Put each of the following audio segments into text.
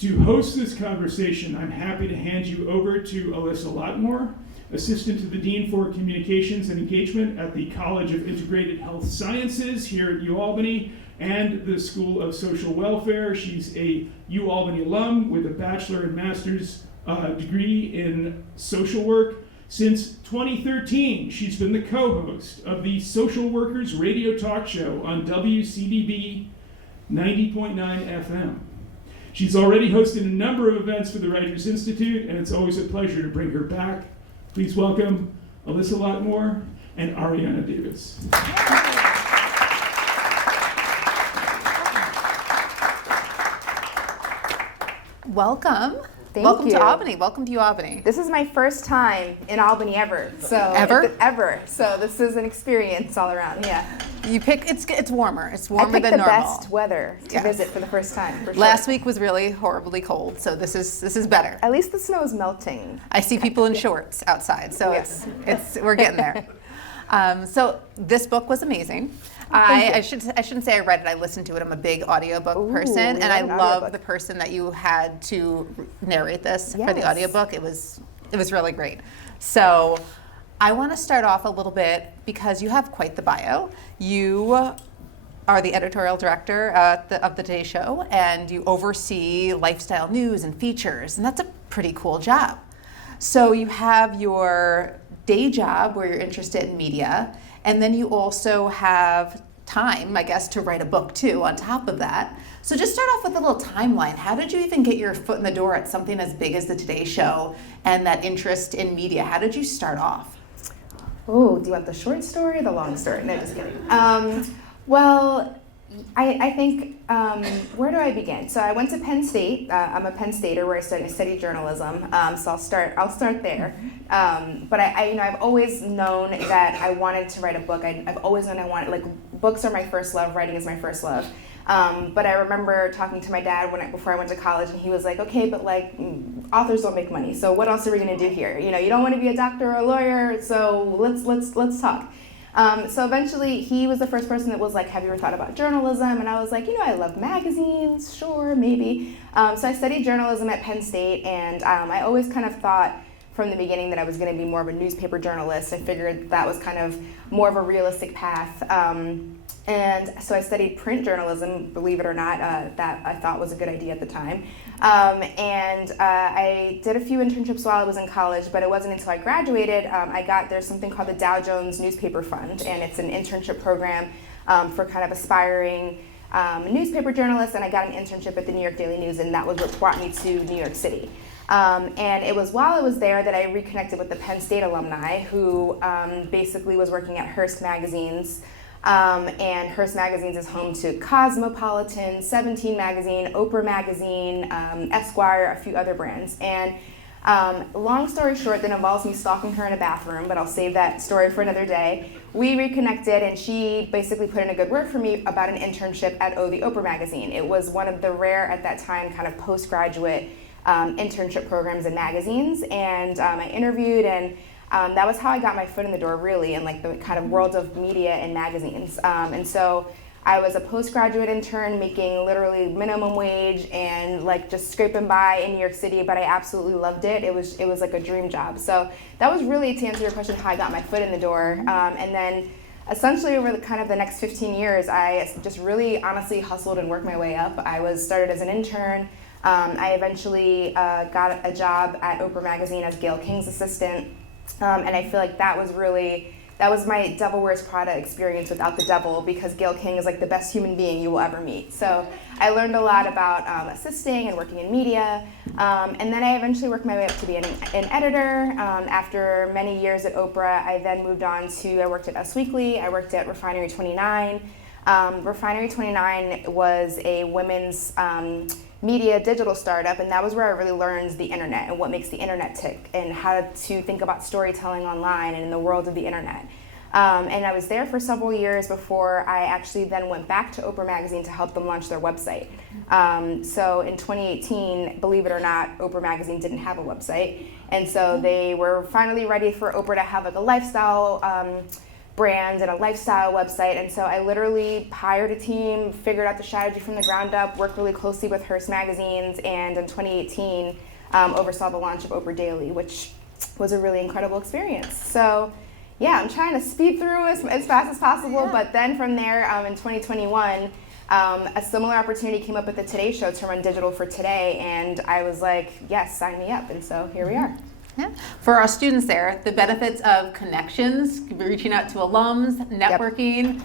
To host this conversation, I'm happy to hand you over to Alyssa Lotmore, Assistant to the Dean for Communications and Engagement at the College of Integrated Health Sciences here at UAlbany and the School of Social Welfare. She's a UAlbany alum with a bachelor and master's degree in social work. Since 2013, she's been the co-host of the Social Workers Radio Talk Show on WCDB 90.9 FM. She's already hosted a number of events for the Writers Institute, and it's always a pleasure to bring her back. Please welcome Alyssa Lotmore and Arianna Davis. Welcome. Thank you. To Albany. Welcome to Albany. This is my first time in Albany ever. So ever. So this is an experience all around. Yeah. You pick. It's warmer. It's warmer than normal. I picked the best weather to visit for the first time. For sure. Last week was really horribly cold, so this is better. At least the snow is melting. I see people in shorts outside, so it's we're getting there. So this book was amazing. I shouldn't say I read it. I listened to it. I'm a big audiobook person, and I love the person that you had to narrate this for the audiobook. It was really great. So I want to start off a little bit because you have quite the bio. You are the editorial director of the Today Show, and you oversee lifestyle news and features, and that's a pretty cool job. So you have your day job where you're interested in media, and then you also have time, I guess, to write a book too on top of that. So just start off with a little timeline. How did you even get your foot in the door at something as big as the Today Show and that interest in media? How did you start off? Oh, do you want the short story or the long story? No, just kidding. Well, I think, where do I begin? So I went to Penn State. I'm a Penn Stater where I studied journalism. So I'll start there. But I've always known that I wanted to write a book. I've always known books are my first love. Writing is my first love. But I remember talking to my dad before I went to college, and he was like, okay, but authors don't make money. So what else are we going to do here? You don't want to be a doctor or a lawyer. So let's talk. So eventually he was the first person that was like, have you ever thought about journalism? And I was like, I love magazines, sure, maybe. So I studied journalism at Penn State, and I always kind of thought from the beginning that I was going to be more of a newspaper journalist. I figured that was kind of more of a realistic path. And so I studied print journalism, believe it or not, that I thought was a good idea at the time. And I did a few internships while I was in college, but it wasn't until I graduated, there's something called the Dow Jones Newspaper Fund, and it's an internship program for kind of aspiring newspaper journalists, and I got an internship at the New York Daily News, and that was what brought me to New York City. And it was while I was there that I reconnected with the Penn State alumni who basically was working at Hearst Magazines. And Hearst Magazines is home to Cosmopolitan, 17 Magazine, Oprah Magazine, Esquire, a few other brands. And long story short, that involves me stalking her in a bathroom, but I'll save that story for another day. We reconnected, and she basically put in a good word for me about an internship at the Oprah Magazine. It was one of the rare, at that time, kind of postgraduate internship programs in magazines. And I interviewed, and that was how I got my foot in the door, really, in the kind of world of media and magazines. And so I was a postgraduate intern making literally minimum wage and just scraping by in New York City, but I absolutely loved it. It was like a dream job. So that was really, to answer your question, how I got my foot in the door. And then essentially over the next 15 years, I just really honestly hustled and worked my way up. I started as an intern. I eventually got a job at Oprah Magazine as Gayle King's assistant. And I feel like that was my Devil Wears Prada experience without the devil, because Gayle King is the best human being you will ever meet. So I learned a lot about assisting and working in media. And then I eventually worked my way up to be an editor. After many years at Oprah, I then moved on I worked at Us Weekly, I worked at Refinery 29. Refinery 29 was a women's media digital startup, and that was where I really learned the internet and what makes the internet tick and how to think about storytelling online and in the world of the internet. And I was there for several years before I actually then went back to Oprah Magazine to help them launch their website. So in 2018, believe it or not, Oprah Magazine didn't have a website. And so they were finally ready for Oprah to have a lifestyle brand and a lifestyle website. And so I literally hired a team, figured out the strategy from the ground up, worked really closely with Hearst magazines, and in 2018 oversaw the launch of Oprah Daily, which was a really incredible experience. So yeah, I'm trying to speed through as fast as possible, but then from there in 2021, a similar opportunity came up at the Today Show to run digital for Today, and I was like, yes, sign me up, and so here we are. Yeah. For our students there, the benefits of connections, reaching out to alums, networking,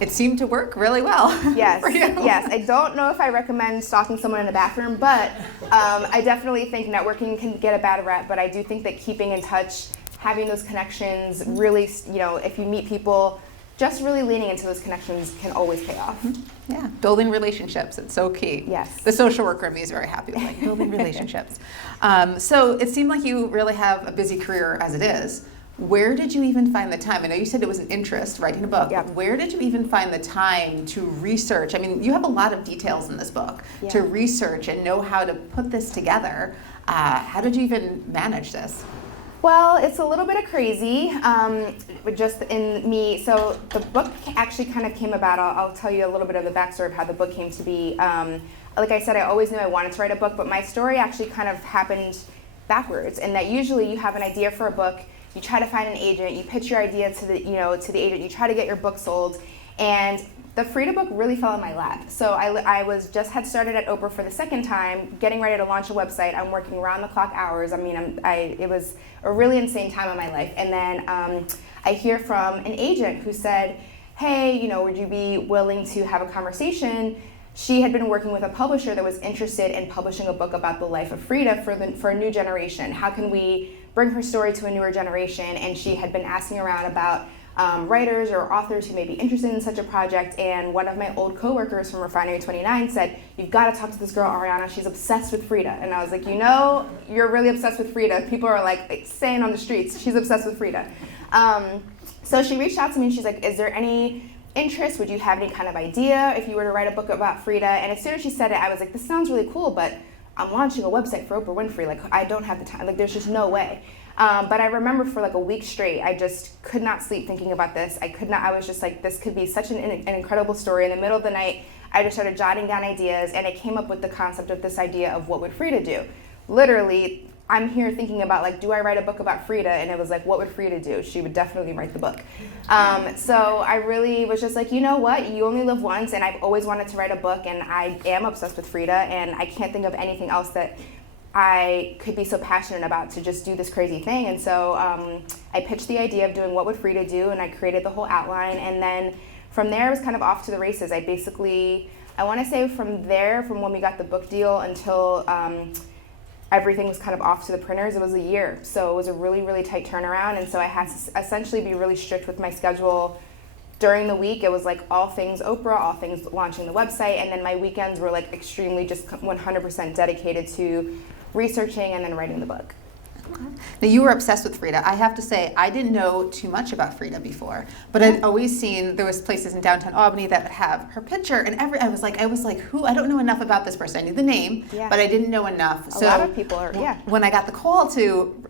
it seemed to work really well. Yes, for you. yes. I don't know if I recommend stalking someone in a bathroom, but I definitely think networking can get a bad rep, but I do think that keeping in touch, having those connections, really, if you meet people, just really leaning into those connections can always pay off. Yeah, building relationships, it's so key. Yes. The social worker in me is very happy with like building relationships. So it seemed like you really have a busy career as it is. Where did you even find the time? I know you said it was an interest, writing a book. Yeah. Where did you even find the time to research? I mean, you have a lot of details in this book to research and know how to put this together. How did you even manage this? Well, it's a little bit of crazy, just in me. So the book actually kind of came about. I'll tell you a little bit of the backstory of how the book came to be. Like I said, I always knew I wanted to write a book, but my story actually kind of happened backwards. In that usually you have an idea for a book, you try to find an agent, you pitch your idea to the agent, you try to get your book sold, and the Frida book really fell in my lap. So I had started at Oprah for the second time, getting ready to launch a website. I'm working around the clock hours. I mean, it was a really insane time in my life. And then I hear from an agent who said, hey, would you be willing to have a conversation? She had been working with a publisher that was interested in publishing a book about the life of Frida for a new generation. How can we bring her story to a newer generation? And she had been asking around about writers or authors who may be interested in such a project, and one of my old coworkers from Refinery 29 said, you've got to talk to this girl, Arianna, she's obsessed with Frida. And I was like, you're really obsessed with Frida. People are like saying on the streets, she's obsessed with Frida. So she reached out to me and she's like, is there any interest? Would you have any kind of idea if you were to write a book about Frida? And as soon as she said it, I was like, this sounds really cool, but I'm launching a website for Oprah Winfrey. Like, I don't have the time. Like, there's just no way. But I remember for like a week straight, I just could not sleep thinking about this. I was just like, this could be such an incredible story. In the middle of the night, I just started jotting down ideas, and I came up with the concept of this idea of what would Frida do? Literally, I'm here thinking about like, do I write a book about Frida? And it was like, what would Frida do? She would definitely write the book. So I really was just like, you know what? You only live once, and I've always wanted to write a book, and I am obsessed with Frida, and I can't think of anything else that I could be so passionate about to just do this crazy thing. And so I pitched the idea of doing what would Frida do, and I created the whole outline, and then from there it was kind of off to the races. I want to say from when we got the book deal until everything was kind of off to the printers, it was a year. So it was a really, really tight turnaround, and so I had to essentially be really strict with my schedule. During the week, it was like all things Oprah, all things launching the website, and then my weekends were like extremely just 100% dedicated to researching and then writing the book. Now, you were obsessed with Frida. I have to say, I didn't know too much about Frida before, but I'd always seen there was places in downtown Albany that would have her picture, and I was like, who? I don't know enough about this person. I knew the name, but I didn't know enough. A lot of people are, When I got the call to,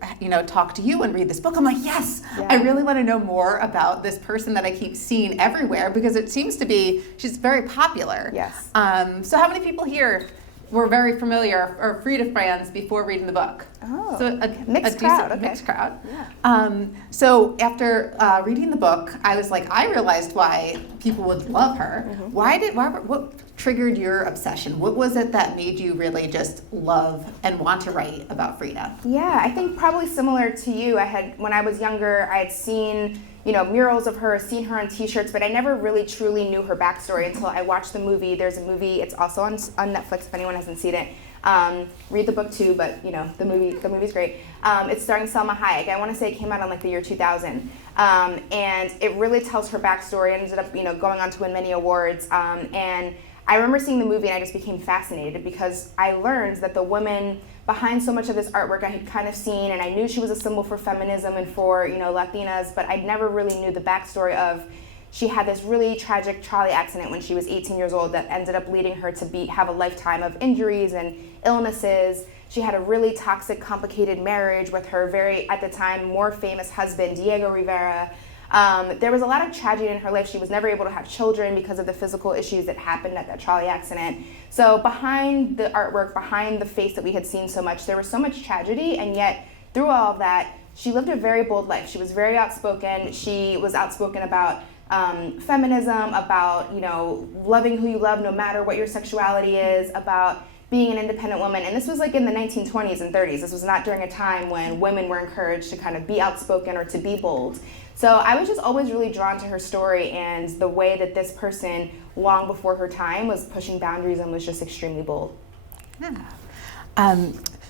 talk to you and read this book, I'm like, yes, I really want to know more about this person that I keep seeing everywhere, because it seems to be, she's very popular. Yes. So how many people here were very familiar or Frida fans before reading the book? Oh, so mixed crowd. Yeah. So after reading the book, I was like, I realized why people would love her. Mm-hmm. What triggered your obsession? What was it that made you really just love and want to write about Frida? Yeah, I think probably similar to you. When I was younger, I had seen murals of her, seen her on t-shirts, but I never really truly knew her backstory until I watched the movie. There's a movie, it's also on Netflix if anyone hasn't seen it. Read the book too, but the movie's great. It's starring Salma Hayek. I want to say it came out in like the year 2000. And it really tells her backstory, and ended up going on to win many awards. And I remember seeing the movie and I just became fascinated, because I learned that the women behind so much of this artwork I had kind of seen, and I knew she was a symbol for feminism and for Latinas, but I never really knew the backstory of, she had this really tragic trolley accident when she was 18 years old that ended up leading her to have a lifetime of injuries and illnesses. She had a really toxic, complicated marriage with her very, at the time, more famous husband, Diego Rivera. There was a lot of tragedy in her life. She was never able to have children because of the physical issues that happened at that trolley accident. So behind the artwork, behind the face that we had seen so much, there was so much tragedy, and yet through all of that, she lived a very bold life. She was very outspoken. She was outspoken about feminism, about, loving who you love no matter what your sexuality is, about being an independent woman. And this was like in the 1920s and 30s. This was not during a time when women were encouraged to kind of be outspoken or to be bold. So I was just always really drawn to her story and the way that this person, long before her time, was pushing boundaries and was just extremely bold. Yeah.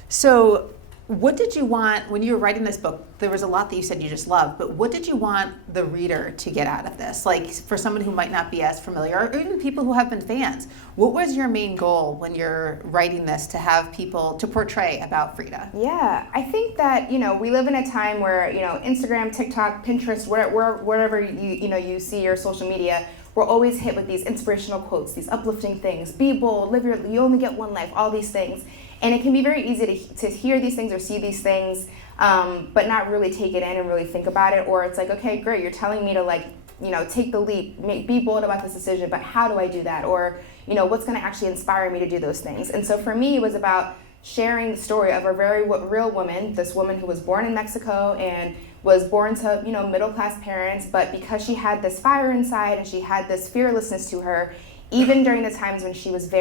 So what did you want, when you were writing this book, there was a lot that you said you just loved, but what did you want the reader to get out of this? Like, for someone who might not be as familiar, or even people who have been fans, what was your main goal when you're writing this to have people to portray about Frida? Yeah, I think that, we live in a time where, Instagram, TikTok, Pinterest, wherever you see your social media, we're always hit with these inspirational quotes, these uplifting things. Be bold, you only get one life, all these things. And it can be very easy to hear these things or see these things, but not really take it in and really think about it. Or it's like, okay, great, you're telling me to take the leap, be bold about this decision, but how do I do that? Or, what's going to actually inspire me to do those things? And so for me, it was about sharing the story of a very real woman, this woman who was born in Mexico and was born to, middle-class parents, but because she had this fire inside and she had this fearlessness to her, even during the times when she was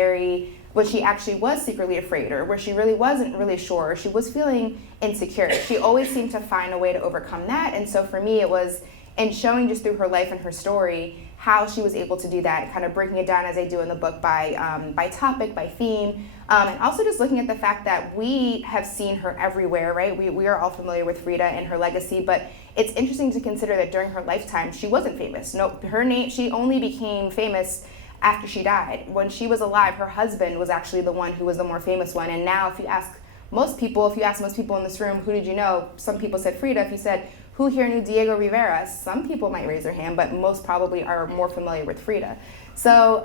when she actually was secretly afraid, or where she really wasn't really sure, or she was feeling insecure, she always seemed to find a way to overcome that. And so for me, it was in showing just through her life and her story how she was able to do that, and kind of breaking it down as I do in the book by topic, by theme, and also just looking at the fact that we have seen her everywhere, right? We are all familiar with Frida and her legacy, but it's interesting to consider that during her lifetime, she wasn't famous. No, she only became famous after she died. When she was alive, her husband was actually the one who was the more famous one. And now if you ask most people in this room, who did you know? Some people said Frida. If you said, who here knew Diego Rivera? Some people might raise their hand, but most probably are more familiar with Frida. So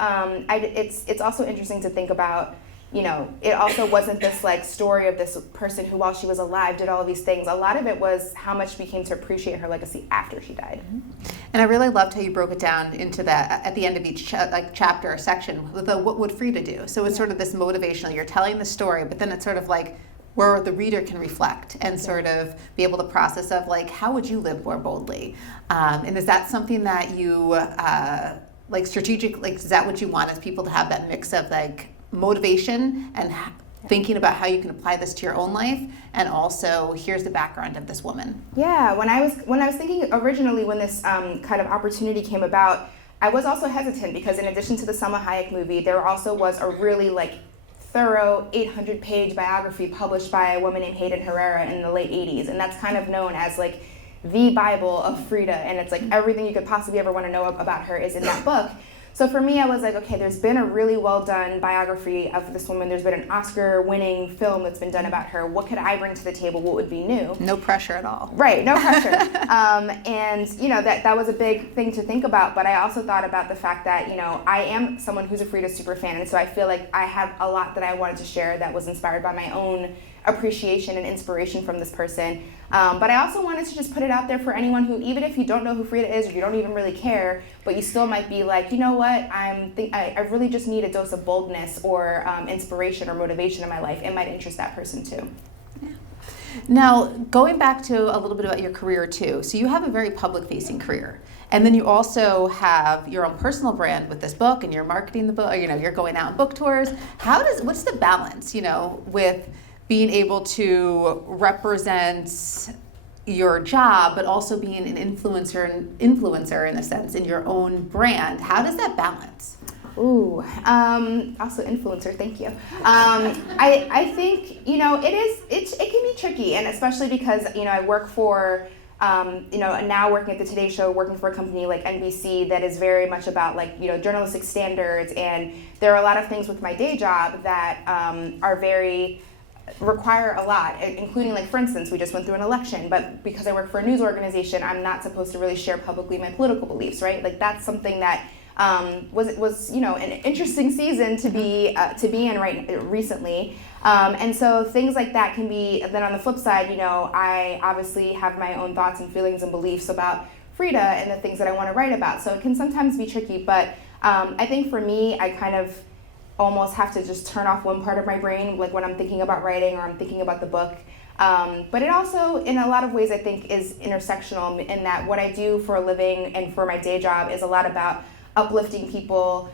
it's also interesting to think about, it also wasn't this story of this person who, while she was alive, did all of these things. A lot of it was how much we came to appreciate her legacy after she died. And I really loved how you broke it down into that at the end of each chapter or section with what would Frida do? So it's sort of this motivational, you're telling the story, but then it's sort of like where the reader can reflect and sort of be able to process of how would you live more boldly? And is that something that you strategic, is that what you want, is people to have that mix of motivation and thinking about how you can apply this to your own life, and also here's the background of this woman? Yeah, when I was thinking originally, when this kind of opportunity came about, I was also hesitant because in addition to the Salma Hayek movie, there also was a really thorough 800-page biography published by a woman named Hayden Herrera in the late 80s, and that's kind of known as the Bible of Frida, and it's everything you could possibly ever want to know about her is in that book. So for me, I was okay, there's been a really well-done biography of this woman. There's been an Oscar-winning film that's been done about her. What could I bring to the table? What would be new? No pressure at all. Right, no pressure. And, that was a big thing to think about. But I also thought about the fact that, I am someone who's a Frida super fan. And so I feel like I have a lot that I wanted to share that was inspired by my own appreciation and inspiration from this person. But I also wanted to just put it out there for anyone who, even if you don't know who Frida is or you don't even really care, but you still might be you know what, I really just need a dose of boldness or inspiration or motivation in my life. It might interest that person too. Yeah. Now, going back to a little bit about your career too, so you have a very public-facing career. And then you also have your own personal brand with this book, and you're marketing the book, you're going out on book tours. What's the balance, with being able to represent your job, but also being an influencer in a sense in your own brand? How does that balance? Ooh, also influencer, thank you. I think, it can be tricky, and especially because, I work for, now working at the Today Show, working for a company like NBC that is very much about journalistic standards, and there are a lot of things with my day job that are require a lot, including for instance, we just went through an election, but because I work for a news organization, I'm not supposed to really share publicly my political beliefs, right? That's something that was an interesting season to be in recently. And so things like that can be, then on the flip side, I obviously have my own thoughts and feelings and beliefs about Frida and the things that I want to write about. So it can sometimes be tricky, but I think for me, I kind of almost have to just turn off one part of my brain, like when I'm thinking about writing or I'm thinking about the book. But it also, in a lot of ways, I think is intersectional in that what I do for a living and for my day job is a lot about uplifting people,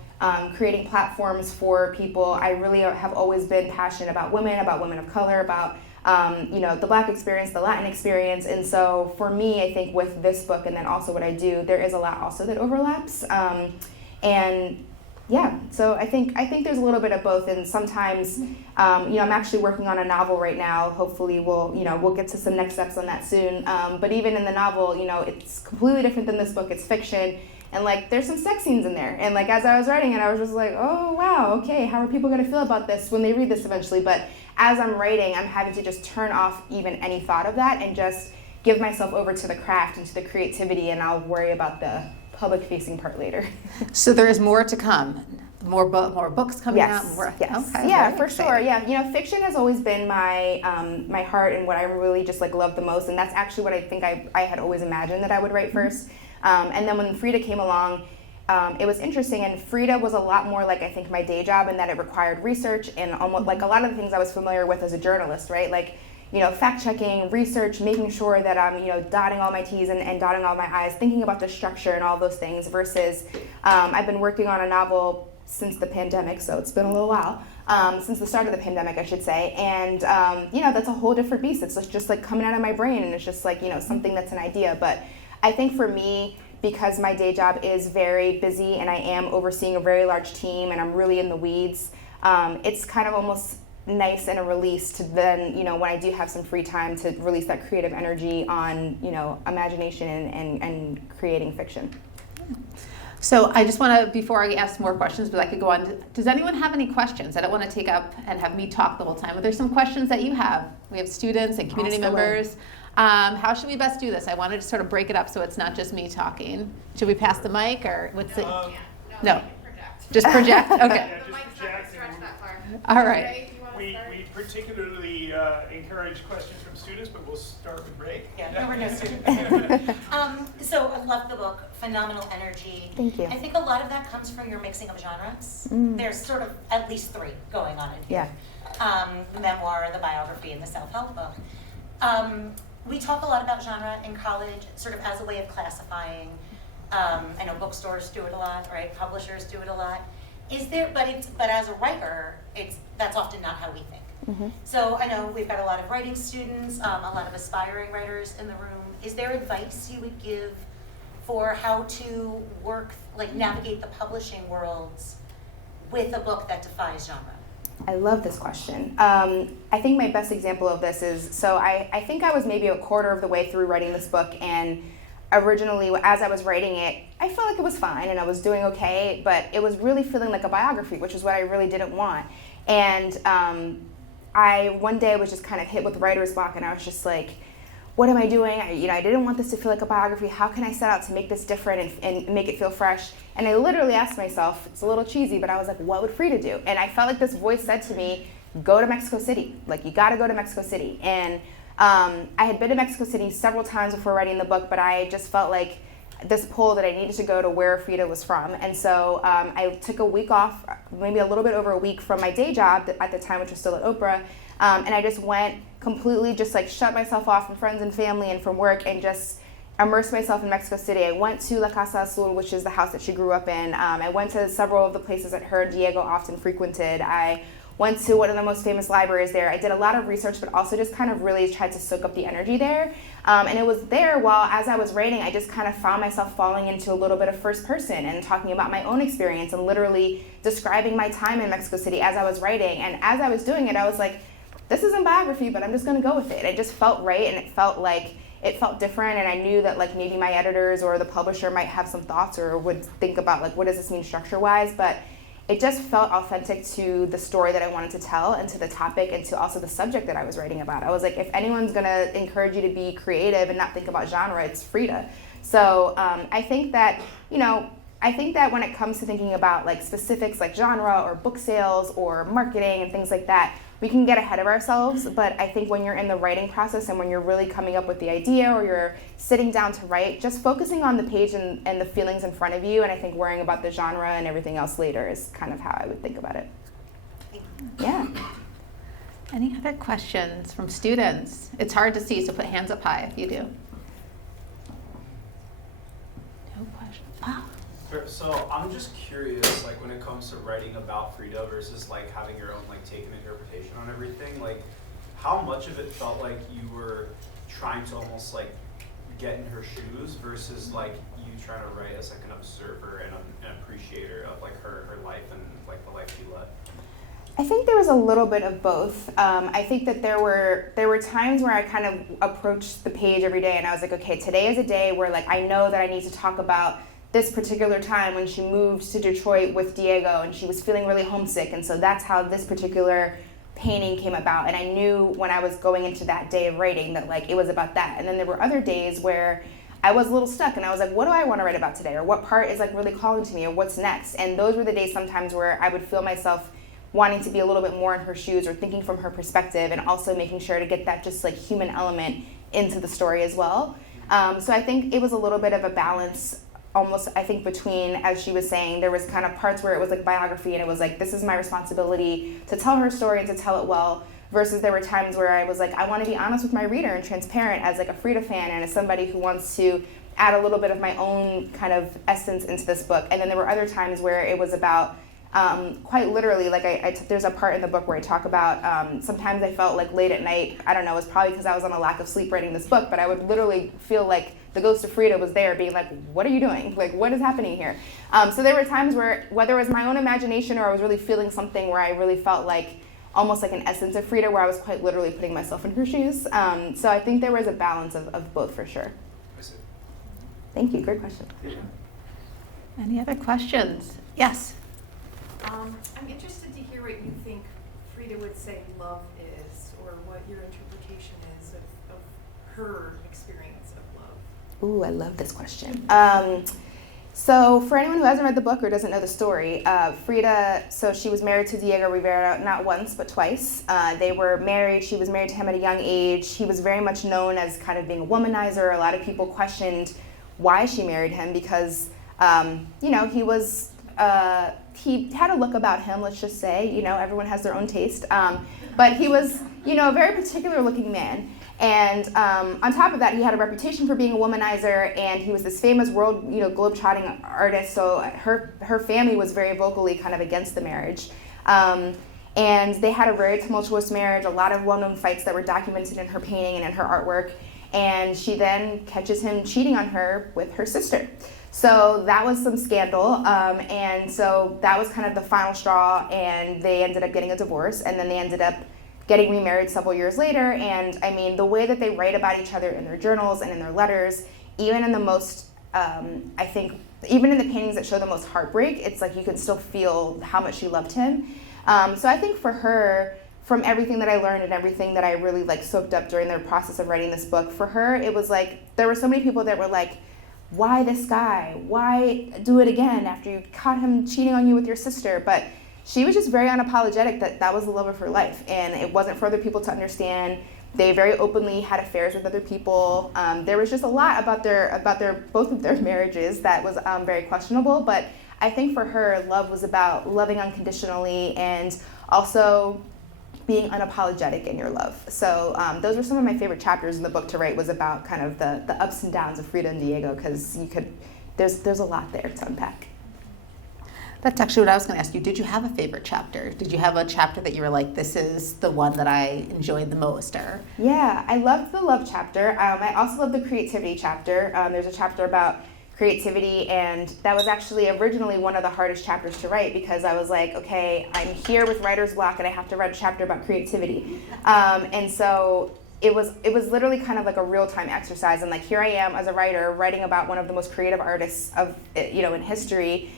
creating platforms for people. I really have always been passionate about women of color, about the Black experience, the Latin experience. And so for me, I think with this book and then also what I do, there is a lot also that overlaps. And yeah, so I think there's a little bit of both, and sometimes, I'm actually working on a novel right now. Hopefully, we'll get to some next steps on that soon. But even in the novel, it's completely different than this book. It's fiction, and like there's some sex scenes in there. And like as I was writing it, I was just like, oh wow, okay, how are people gonna feel about this when they read this eventually? But as I'm writing, I'm having to just turn off even any thought of that and just give myself over to the craft and to the creativity, and I'll worry about the public-facing part later. So there is more to come. More books coming out. Yes. Okay, yeah, for exciting. sure. Yeah, fiction has always been my my heart and what I really just like love the most, and that's actually what I think I had always imagined that I would write first. And then when Frida came along, it was interesting, and Frida was a lot more like I think my day job in that it required research and almost like a lot of the things I was familiar with as a journalist, right? Like fact-checking, research, making sure that I'm, dotting all my T's and dotting all my I's, thinking about the structure and all those things versus I've been working on a novel since the pandemic, so it's been a little while, since the start of the pandemic, I should say, and, that's a whole different beast. It's just like coming out of my brain, and it's just like, something that's an idea. But I think for me, because my day job is very busy and I am overseeing a very large team and I'm really in the weeds, it's kind of almost nice and a release to then, when I do have some free time to release that creative energy on, imagination and creating fiction. So I just want to, before I ask more questions, but I could go on, does anyone have any questions? I don't want to take up and have me talk the whole time, but there's some questions that you have. We have students and community members. How should we best do this? I wanted to sort of break it up so it's not just me talking. Should we pass the mic or what's it? No. Just project? Okay. Yeah, just project. All right. We particularly encourage questions from students, but we'll start with Ray. Yeah, no, we're no students. So I love the book, phenomenal energy. Thank you. I think a lot of that comes from your mixing of genres. There's sort of at least three going on in here. Yeah. The memoir, the biography, and the self-help book. We talk a lot about genre in college, sort of as a way of classifying. I know bookstores do it a lot, right? Publishers do it a lot. But as a writer, that's often not how we think. Mm-hmm. So I know we've got a lot of writing students, a lot of aspiring writers in the room. Is there advice you would give for how to navigate the publishing worlds with a book that defies genre? I love this question. I think my best example of this is, so I think I was maybe a quarter of the way through writing this book, and originally, as I was writing it, I felt like it was fine and I was doing okay, but it was really feeling like a biography, which is what I really didn't want. And one day I was just kind of hit with writer's block, and I was just like, what am I doing? I didn't want this to feel like a biography. How can I set out to make this different and make it feel fresh? And I literally asked myself, it's a little cheesy, but I was like, what would Frida do? And I felt like this voice said to me, go to Mexico City. Like, you gotta go to Mexico City. And I had been to Mexico City several times before writing the book, but I just felt like this pull that I needed to go to where Frida was from. And so I took a week off, maybe a little bit over a week from my day job at the time, which was still at Oprah. And I just went completely shut myself off from friends and family and from work and just immersed myself in Mexico City. I went to La Casa Azul, which is the house that she grew up in. I went to several of the places that her and Diego often frequented. I went to one of the most famous libraries there. I did a lot of research, but also just kind of really tried to soak up the energy there. And it was there while, as I was writing, I just kind of found myself falling into a little bit of first person and talking about my own experience and literally describing my time in Mexico City as I was writing. And as I was doing it, I was like, this isn't biography, but I'm just gonna go with it. It just felt right, and it felt different, and I knew that maybe my editors or the publisher might have some thoughts or would think about what does this mean structure-wise, but it just felt authentic to the story that I wanted to tell and to the topic and to also the subject that I was writing about. I was like, if anyone's gonna encourage you to be creative and not think about genre, it's Frida. So I think that, I think that when it comes to thinking about like specifics like genre or book sales or marketing and things like that, we can get ahead of ourselves. But I think when you're in the writing process and when you're really coming up with the idea or you're sitting down to write, just focusing on the page and the feelings in front of you, and I think worrying about the genre and everything else later is kind of how I would think about it. Yeah. Any other questions from students? It's hard to see, so put hands up high if you do. No question. Wow. Sure. So I'm just curious, like when it comes to writing about Frida versus like having your own like take and interpretation on everything, like how much of it felt like you were trying to almost like get in her shoes versus like you trying to write as like an observer and an appreciator of like her life and like the life she led? I think there was a little bit of both. I think that there were times where I kind of approached the page every day and I was like, okay, today is a day where like I know that I need to talk about this particular time when she moved to Detroit with Diego and she was feeling really homesick, and so that's how this particular painting came about. And I knew when I was going into that day of writing that like it was about that. And then there were other days where I was a little stuck and I was like, what do I want to write about today, or what part is like really calling to me, or what's next? And those were the days sometimes where I would feel myself wanting to be a little bit more in her shoes or thinking from her perspective, and also making sure to get that just like human element into the story as well. So I think it was a little bit of a balance, almost I think between, as she was saying, there was kind of parts where it was like biography and it was like, this is my responsibility to tell her story and to tell it well, versus there were times where I was like, I want to be honest with my reader and transparent as like a Frida fan and as somebody who wants to add a little bit of my own kind of essence into this book. And then there were other times where it was about quite literally, like there's a part in the book where I talk about sometimes I felt like late at night, I don't know, it was probably because I was on a lack of sleep writing this book, but I would literally feel like the ghost of Frida was there being like, what are you doing? Like, what is happening here? So there were times where, whether it was my own imagination or I was really feeling something where I really felt like almost like an essence of Frida, where I was quite literally putting myself in her shoes. So I think there was a balance of both for sure. Thank you, great question. Any other questions? Yes. I'm interested to hear what you think Frida would say love is, or what your interpretation is of her experience of love. Ooh, I love this question. So for anyone who hasn't read the book or doesn't know the story, Frida, so she was married to Diego Rivera not once but twice. They were married, she was married to him at a young age. He was very much known as kind of being a womanizer. A lot of people questioned why she married him because, he was, he had a look about him, let's just say, everyone has their own taste. But he was, a very particular looking man. And on top of that, he had a reputation for being a womanizer, and he was this famous world, globe-trotting artist. So her family was very vocally kind of against the marriage. And they had a very tumultuous marriage, a lot of well-known fights that were documented in her painting and in her artwork. And she then catches him cheating on her with her sister. So that was some scandal, and so that was kind of the final straw, and they ended up getting a divorce, and then they ended up getting remarried several years later. And I mean, the way that they write about each other in their journals and in their letters, even in the most, I think, even in the paintings that show the most heartbreak, it's like you can still feel how much she loved him. So I think for her, from everything that I learned and everything that I really like soaked up during the process of writing this book, for her, it was like, there were so many people that were like, why this guy? Why do it again after you caught him cheating on you with your sister? But she was just very unapologetic that was the love of her life, and it wasn't for other people to understand. They very openly had affairs with other people. There was just a lot about both of their marriages that was very questionable. But I think for her, love was about loving unconditionally and also being unapologetic in your love. So those were some of my favorite chapters in the book to write, was about kind of the ups and downs of Frida and Diego, because there's a lot there to unpack. That's actually what I was going to ask you. Did you have a favorite chapter? Did you have a chapter that you were like, this is the one that I enjoyed the most? Or Yeah, I loved the love chapter. I also loved the creativity chapter. There's a chapter about creativity, and that was actually originally one of the hardest chapters to write, because I was like, okay, I'm here with writer's block and I have to write a chapter about creativity. And so it was literally kind of like a real-time exercise, and like here I am as a writer writing about one of the most creative artists of in history.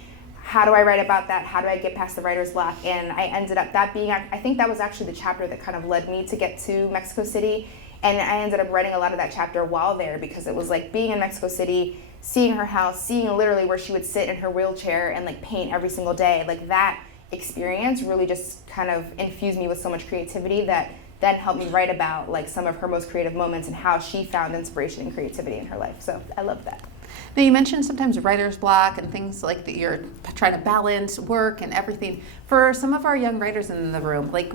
How do I write about that? How do I get past the writer's block? And I ended up I think that was actually the chapter that kind of led me to get to Mexico City, and I ended up writing a lot of that chapter while there, because it was like being in Mexico City, seeing her house, seeing literally where she would sit in her wheelchair and like paint every single day, like that experience really just kind of infused me with so much creativity that then helped me write about like some of her most creative moments and how she found inspiration and creativity in her life. So I love that. Now, you mentioned sometimes writer's block and things like that you're trying to balance work and everything. For some of our young writers in the room, like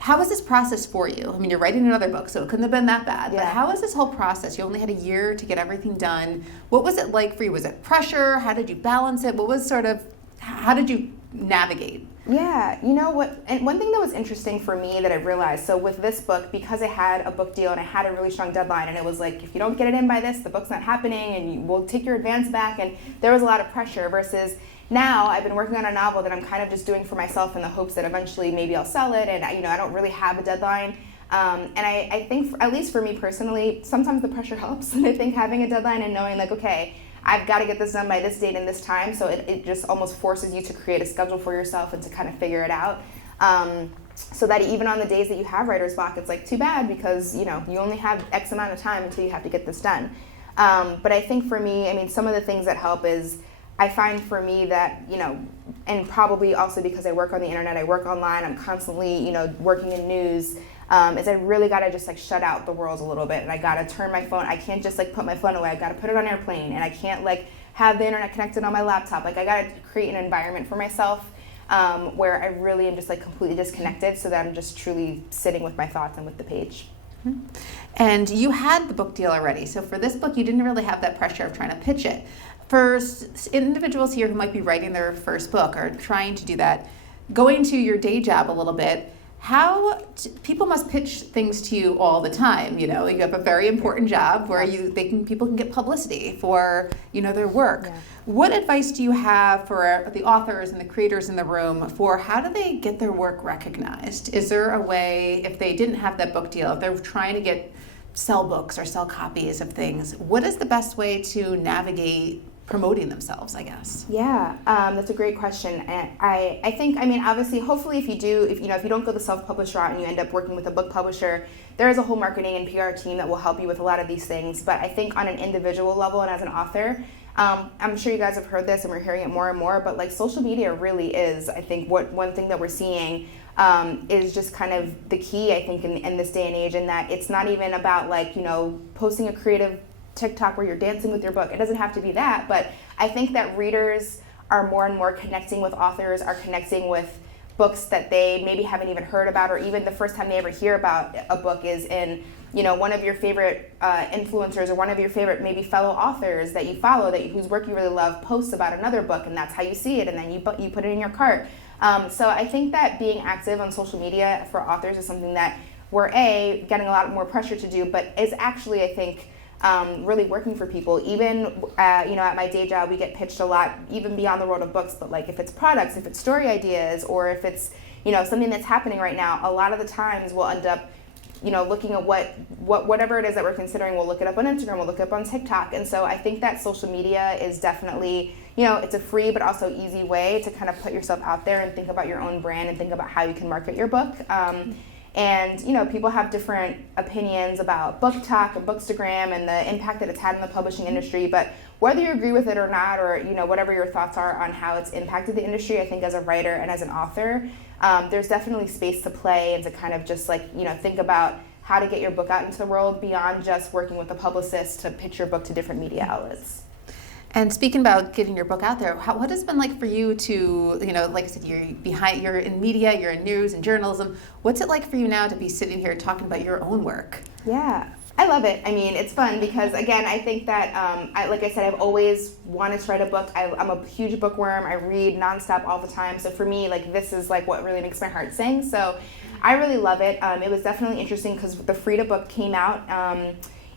how was this process for you? I mean, you're writing another book, so it couldn't have been that bad. Yeah. But how was this whole process? You only had a year to get everything done. What was it like for you? Was it pressure? How did you balance it? How did you navigate? Yeah, you know what, and one thing that was interesting for me that I realized, so with this book, because I had a book deal and I had a really strong deadline, and it was like, if you don't get it in by this, the book's not happening, and we'll take your advance back, and there was a lot of pressure, versus now I've been working on a novel that I'm kind of just doing for myself in the hopes that eventually maybe I'll sell it, and I don't really have a deadline. And I think, at least for me personally, sometimes the pressure helps, and I think having a deadline and knowing like, okay, I've got to get this done by this date and this time, so it just almost forces you to create a schedule for yourself and to kind of figure it out. So that even on the days that you have writer's block, it's like too bad because you only have X amount of time until you have to get this done. But I think for me, I mean, some of the things that help is I find for me that, and probably also because I work on the internet, I work online, I'm constantly, working in news, is I really got to just like shut out the world a little bit, and I got to turn my phone. I can't just like put my phone away. I got to put it on airplane, and I can't like have the internet connected on my laptop. Like I got to create an environment for myself where I really am just like completely disconnected, so that I'm just truly sitting with my thoughts and with the page. Mm-hmm. And you had the book deal already. So for this book, you didn't really have that pressure of trying to pitch it. For individuals here who might be writing their first book or trying to do that, going to your day job a little bit, people must pitch things to you all the time. You have a very important job where people can get publicity for their work. Yeah. What advice do you have for the authors and the creators in the room for how do they get their work recognized? Is there a way, if they didn't have that book deal, if they're trying to sell books or sell copies of things, what is the best way to navigate promoting themselves, I guess? Yeah, that's a great question. And I think, obviously, hopefully if you don't go the self-published route and you end up working with a book publisher, there is a whole marketing and PR team that will help you with a lot of these things. But I think on an individual level and as an author, I'm sure you guys have heard this and we're hearing it more and more, but like social media really is, I think, one thing that we're seeing is just kind of the key, I think, in this day and age, in that it's not even about like, posting a creative TikTok where you're dancing with your book. It doesn't have to be that, but I think that readers are more and more connecting with authors, are connecting with books that they maybe haven't even heard about, or even the first time they ever hear about a book is in, one of your favorite influencers or one of your favorite maybe fellow authors that you follow, whose work you really love, posts about another book, and that's how you see it, and then you put it in your cart. So I think that being active on social media for authors is something that we're getting a lot more pressure to do, but is actually, I think, really working for people. Even at my day job, we get pitched a lot, even beyond the world of books, but like if it's products, if it's story ideas, or if it's something that's happening right now, a lot of the times we'll end up looking at whatever it is that we're considering. We'll look it up on Instagram, we'll look it up on TikTok. And so I think that social media is definitely, it's a free but also easy way to kind of put yourself out there and think about your own brand and think about how you can market your book. And people have different opinions about BookTok and Bookstagram and the impact that it's had in the publishing industry. But whether you agree with it or not, or whatever your thoughts are on how it's impacted the industry, I think as a writer and as an author, there's definitely space to play and to kind of just like think about how to get your book out into the world beyond just working with a publicist to pitch your book to different media outlets. And speaking about getting your book out there, what has it been like for you to, like I said, you're in media, you're in news and journalism. What's it like for you now to be sitting here talking about your own work? Yeah, I love it. It's fun because, again, I think that, like I said, I've always wanted to write a book. I'm a huge bookworm. I read nonstop all the time. So for me, like, this is like what really makes my heart sing. So I really love it. It was definitely interesting because the Frida book came out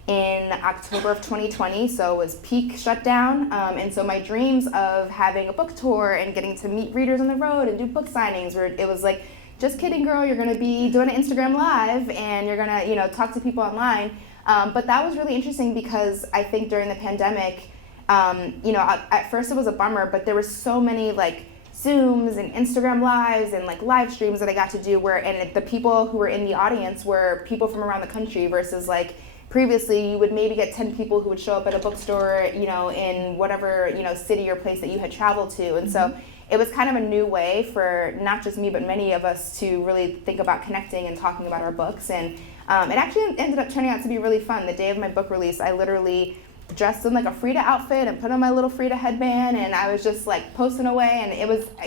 in October of 2020, so it was peak shutdown, and so my dreams of having a book tour and getting to meet readers on the road and do book signings, where it was like, just kidding, girl, you're going to be doing an Instagram live and you're going to talk to people online, but that was really interesting because I think during the pandemic, at first it was a bummer, but there were so many like Zooms and Instagram lives and like live streams that I got to do and the people who were in the audience were people from around the country versus like previously you would maybe get 10 people who would show up at a bookstore, you know, in whatever, you know, city or place that you had traveled to. And so it was kind of a new way for not just me, but many of us to really think about connecting and talking about our books. And it actually ended up turning out to be really fun. The day of my book release, I literally dressed in like a Frida outfit and put on my little Frida headband, and I was just like posting away, and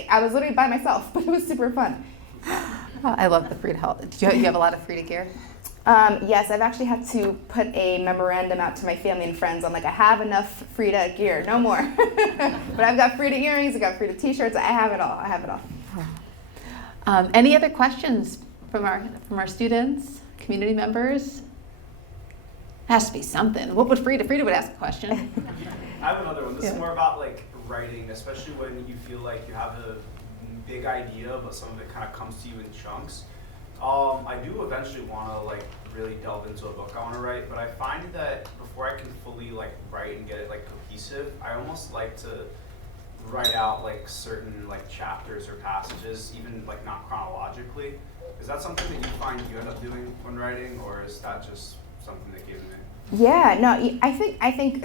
I was literally by myself, but it was super fun. Oh, I love the Frida. Do you have a lot of Frida gear? Yes, I've actually had to put a memorandum out to my family and friends. I'm like, I have enough Frida gear, no more. But I've got Frida earrings, I've got Frida t-shirts, I have it all. Any other questions from our students, community members? Has to be something. What would Frida would ask a question. I have another one. This is more about like writing, especially when you feel like you have a big idea, but some of it kind of comes to you in chunks. I do eventually want to like really delve into a book I want to write, but I find that before I can fully like write and get it like cohesive, I almost like to write out like certain like chapters or passages, even like not chronologically. Is that something that you find you end up doing when writing, or is that just something that gives me? Yeah, no, I think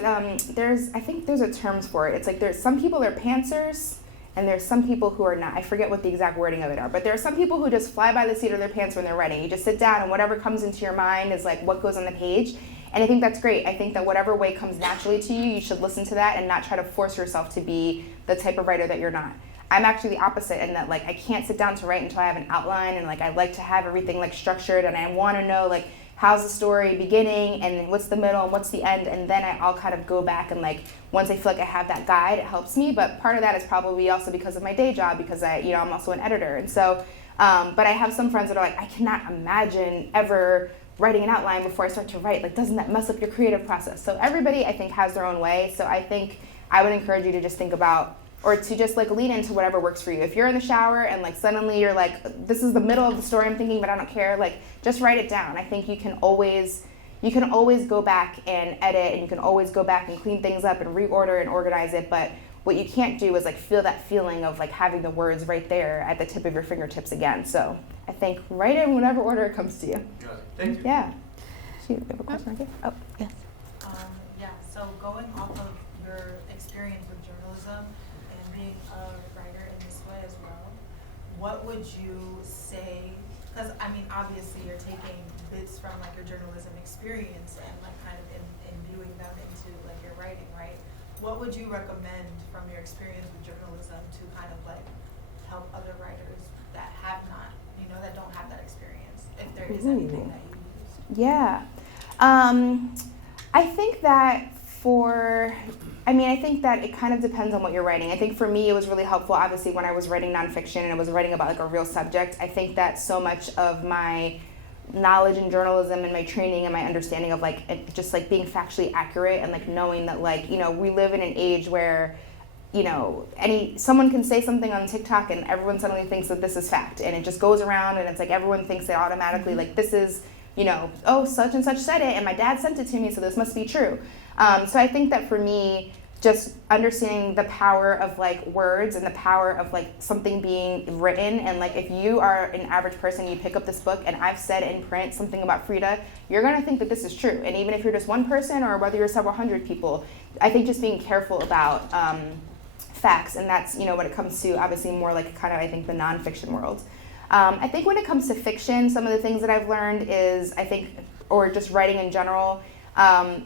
there's a terms for it. It's like there's some people are pantsers, and there's some people who are not. I forget what the exact wording of it are, but there are some people who just fly by the seat of their pants when they're writing. You just sit down and whatever comes into your mind is like what goes on the page. And I think that's great. I think that whatever way comes naturally to you, you should listen to that and not try to force yourself to be the type of writer that you're not. I'm actually the opposite in that like I can't sit down to write until I have an outline, and like I like to have everything like structured, and I want to know like how's the story beginning and what's the middle and what's the end, and then I'll kind of go back and like once I feel like I have that guide, it helps me. But part of that is probably also because of my day job, because I'm also an editor, and so but I have some friends that are like, I cannot imagine ever writing an outline before I start to write. Like, doesn't that mess up your creative process? So everybody I think has their own way. So I think I would encourage you to just think about, or to just like lean into whatever works for you. If you're in the shower and like suddenly you're like, this is the middle of the story I'm thinking, but I don't care, like just write it down. I think you can always go back and edit, and you can always go back and clean things up and reorder and organize it. But what you can't do is like feel that feeling of like having the words right there at the tip of your fingertips again. So I think write it in whatever order it comes to you. Got it. Thank you. Yeah. Do you have a question right here? Oh, yes. Yeah, so going off of your experience with journalism and being a writer in this way as well, what would you say, because I mean obviously you're taking bits from like your journalism experience and like kind of imbuing them into like your writing, right? What would you recommend from your experience with journalism to kind of like help other writers that have not, that don't have that experience, if there is anything that you use? Yeah. I think that I think that it kind of depends on what you're writing. I think for me it was really helpful, obviously, when I was writing nonfiction and I was writing about like a real subject. I think that so much of my knowledge in journalism and my training and my understanding of like just like being factually accurate and like knowing that like, we live in an age where someone can say something on TikTok and everyone suddenly thinks that this is fact, and it just goes around, and it's like everyone thinks it automatically, like this is, oh, such and such said it and my dad sent it to me, so this must be true. So I think that for me, just understanding the power of like words and the power of like something being written, and like if you are an average person, you pick up this book and I've said in print something about Frida, you're gonna think that this is true. And even if you're just one person or whether you're several hundred people, I think just being careful about facts, and that's when it comes to obviously more like kind of I think the nonfiction world. I think when it comes to fiction, some of the things that I've learned is or just writing in general,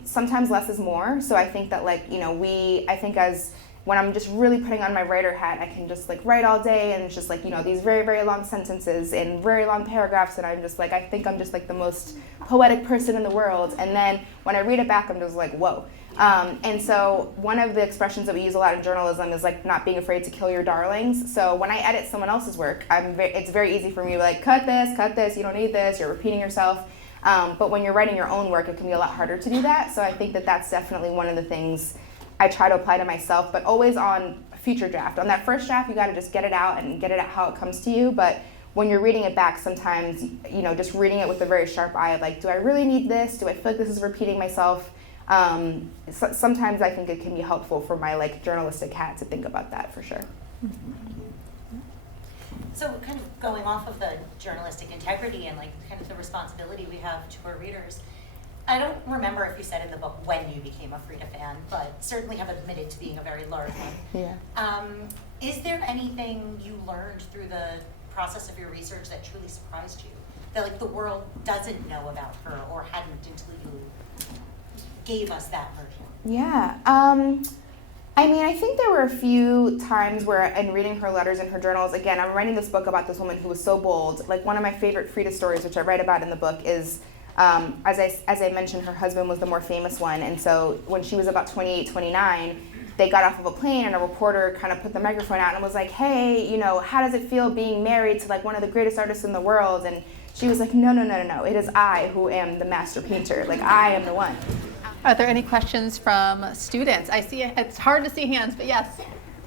sometimes less is more. So I think that like when I'm just really putting on my writer hat, I can just like write all day, and it's just like these very, very long sentences and very long paragraphs, and I'm just like, I think I'm just like the most poetic person in the world. And then when I read it back, I'm just like, whoa. And so one of the expressions that we use a lot in journalism is like not being afraid to kill your darlings. So when I edit someone else's work, it's very easy for me to be like, cut this, you don't need this, you're repeating yourself. But when you're writing your own work, it can be a lot harder to do that. So I think that that's definitely one of the things I try to apply to myself, but always on a future draft. On that first draft, you got to just get it out and get it out how it comes to you. But when you're reading it back, sometimes, just reading it with a very sharp eye of like, do I really need this? Do I feel like this is repeating myself? Sometimes I think it can be helpful for my like journalistic hat to think about that for sure. So kind of going off of the journalistic integrity and like kind of the responsibility we have to our readers, I don't remember if you said in the book when you became a Frida fan, but certainly have admitted to being a very large one. Yeah. Is there anything you learned through the process of your research that truly surprised you? That like the world doesn't know about her or hadn't until you gave us that version? Yeah. I mean, I think there were a few times where, in reading her letters and her journals, again, I'm writing this book about this woman who was so bold. Like, one of my favorite Frida stories, which I write about in the book, is, as I mentioned, her husband was the more famous one. And so when she was about 28, 29, they got off of a plane, and a reporter kind of put the microphone out and was like, hey, you know, how does it feel being married to, like, one of the greatest artists in the world? And she was like, no, it is I who am the master painter. Like, I am the one. Are there any questions from students? I see it's hard to see hands, but yes.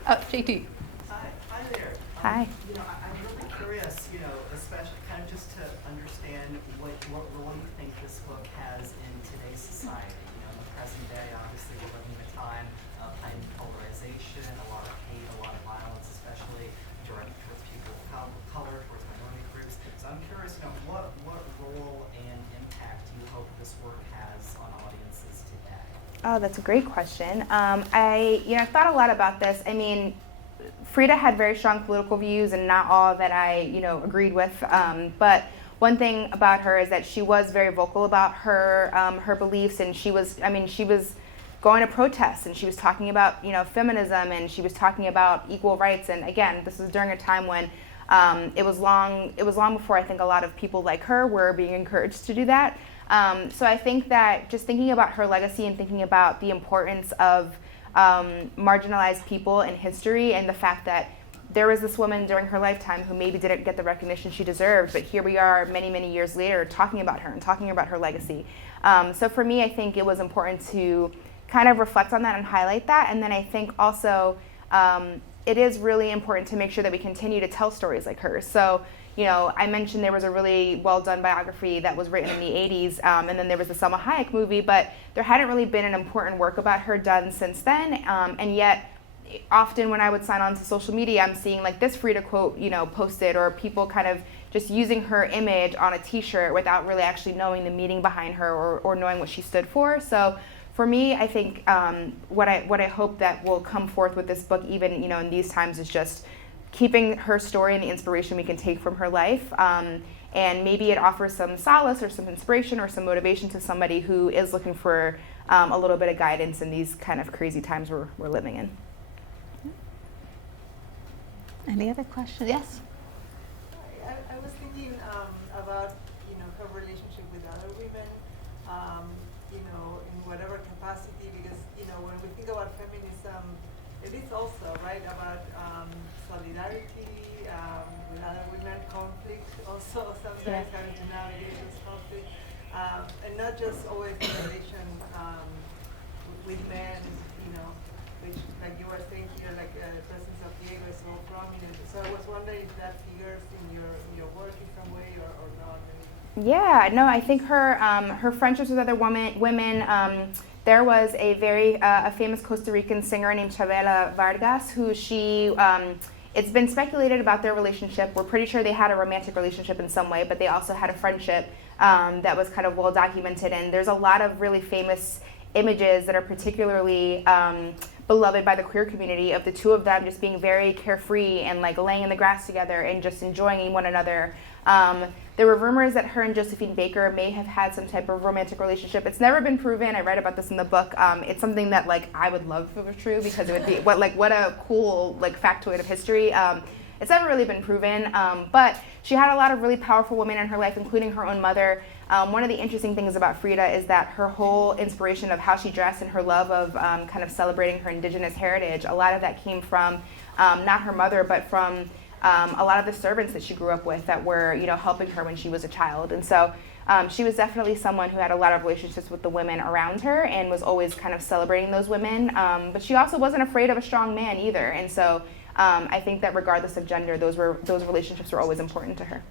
JT. Hi there. Hi. You know, I'm really curious, you know, especially kind of just to understand what role you think this book has in today's society. You know, in the present day, obviously, we're living in a time of heightened polarization, a lot of hate, a lot of violence, especially directed towards people of color, towards minority groups. So I'm curious, you know, what role and impact do you hope this work has on audiences today? Oh, that's a great question. I've thought a lot about this. I mean, Frida had very strong political views, and not all that I, agreed with. But one thing about her is that she was very vocal about her beliefs, and she was going to protests, and she was talking about, feminism, and she was talking about equal rights. And again, this was during a time when it was long before I think a lot of people like her were being encouraged to do that. So I think that just thinking about her legacy and thinking about the importance of marginalized people in history, and the fact that there was this woman during her lifetime who maybe didn't get the recognition she deserved, but here we are many, many years later talking about her and talking about her legacy. So for me, I think it was important to kind of reflect on that and highlight that. And then I think also it is really important to make sure that we continue to tell stories like hers. So, I mentioned there was a really well-done biography that was written in the 80s, and then there was the Selma Hayek movie, but there hadn't really been an important work about her done since then, and yet often when I would sign on to social media, I'm seeing like this Frida quote, posted, or people kind of just using her image on a t-shirt without really actually knowing the meaning behind her or knowing what she stood for. So for me, I think what I hope that will come forth with this book, even in these times, is just keeping her story and the inspiration we can take from her life, and maybe it offers some solace or some inspiration or some motivation to somebody who is looking for a little bit of guidance in these kind of crazy times we're living in. Any other questions? Yes. I was thinking about her relationship with other women, in whatever capacity, because when we think about feminism, it is also about solidarity with other women, conflict also sometimes having to navigate this conflict, and not just always in relation with men, which, like you were saying here, like the presence of Diego is so prominent. So I was wondering if that figures in your work in some way or not. Yeah, no, I think her friendships with other women. There was a very famous Costa Rican singer named Chavela Vargas, who it's been speculated about their relationship. We're pretty sure they had a romantic relationship in some way, but they also had a friendship that was kind of well documented. And there's a lot of really famous images that are particularly beloved by the queer community of the two of them just being very carefree and like laying in the grass together and just enjoying one another. There were rumors that her and Josephine Baker may have had some type of romantic relationship. It's never been proven. I write about this in the book. It's something that I would love if it was true, because it would be what a cool factoid of history. It's never really been proven, but she had a lot of really powerful women in her life, including her own mother. One of the interesting things about Frida is that her whole inspiration of how she dressed and her love of kind of celebrating her indigenous heritage, a lot of that came from not her mother, but from a lot of the servants that she grew up with that were, helping her when she was a child. And so she was definitely someone who had a lot of relationships with the women around her and was always kind of celebrating those women. But she also wasn't afraid of a strong man either. And so I think that regardless of gender, those relationships were always important to her.